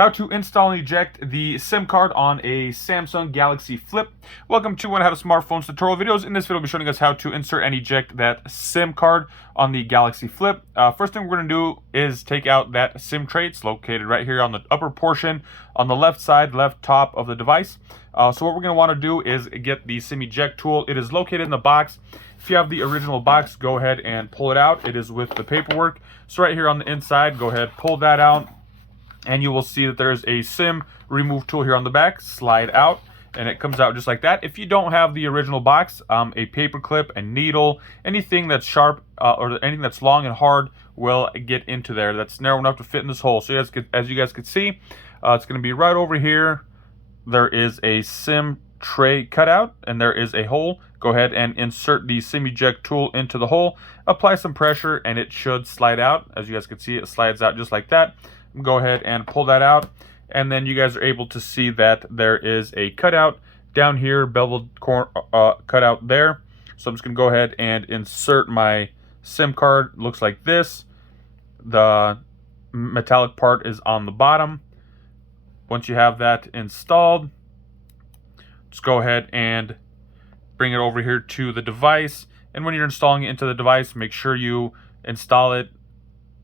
How to install and eject the SIM card on a Samsung Galaxy Flip. Welcome to One How to Smartphones tutorial videos. In this video, I'll be showing us how to insert and eject that SIM card on the Galaxy Flip. First thing we're going to do is take out that SIM tray. It's located right here on the upper portion on the left side, left top of the device. So what we're going to want to do is get the SIM eject tool. It is located in the box. If you have the original box, go ahead and pull it out. It is with the paperwork. So right here on the inside, go ahead, pull that out. And you will see that there's a SIM remove tool here on the back. Slide out and it comes out just like that. If you don't have the original box, a paper clip, a needle, anything that's sharp or anything that's long and hard will get into there. That's narrow enough to fit in this hole. So as you guys can see, it's going to be right over here. There is a SIM tray cutout and there is a hole. Go ahead and insert the SIM eject tool into the hole. Apply some pressure and it should slide out. As you guys can see, it slides out just like that. Go ahead and pull that out, and then you guys are able to see that there is a cutout down here, beveled cutout there. So I'm just gonna go ahead and insert my SIM card. Looks like this. The metallic part is on the bottom. Once you have that installed, just go ahead and bring it over here to the device. And when you're installing it into the device, make sure you install it.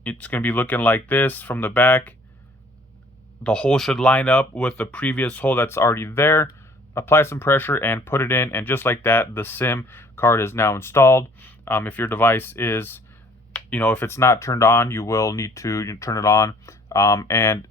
It's going to be looking like this from the back. The hole should line up with the previous hole that's already there. Apply some pressure and put it in, and just like that, the SIM card is now installed. If your device is, if it's not turned on, you will need to turn it on, and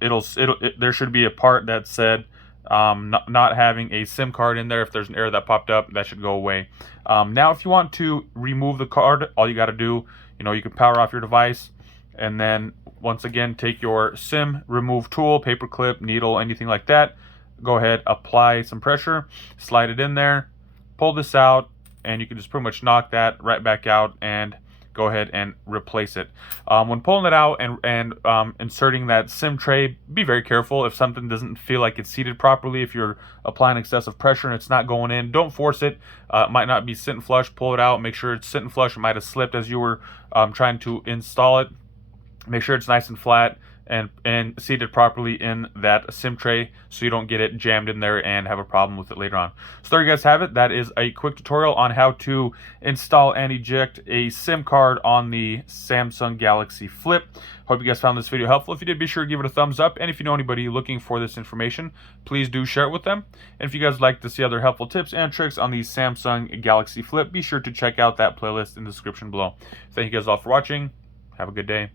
there should be a part that said not having a SIM card in there. If there's an error that popped up, that should go away. Now, if you want to remove the card, all you got to do, you can power off your device. And then once again, take your SIM remove tool, paper clip, needle, anything like that. Go ahead, apply some pressure, slide it in there, pull this out, and you can just pretty much knock that right back out and go ahead and replace it. When pulling it out and inserting that SIM tray, be very careful. If something doesn't feel like it's seated properly, if you're applying excessive pressure and it's not going in, don't force it. It might not be sitting flush. Pull it out, make sure it's sitting flush. It might have slipped as you were trying to install it. Make sure it's nice and flat and seated properly in that SIM tray so you don't get it jammed in there and have a problem with it later on. So there you guys have it. That is a quick tutorial on how to install and eject a SIM card on the Samsung Galaxy Flip. Hope you guys found this video helpful. If you did, be sure to give it a thumbs up. And if you know anybody looking for this information, please do share it with them. And if you guys would like to see other helpful tips and tricks on the Samsung Galaxy Flip, be sure to check out that playlist in the description below. Thank you guys all for watching. Have a good day.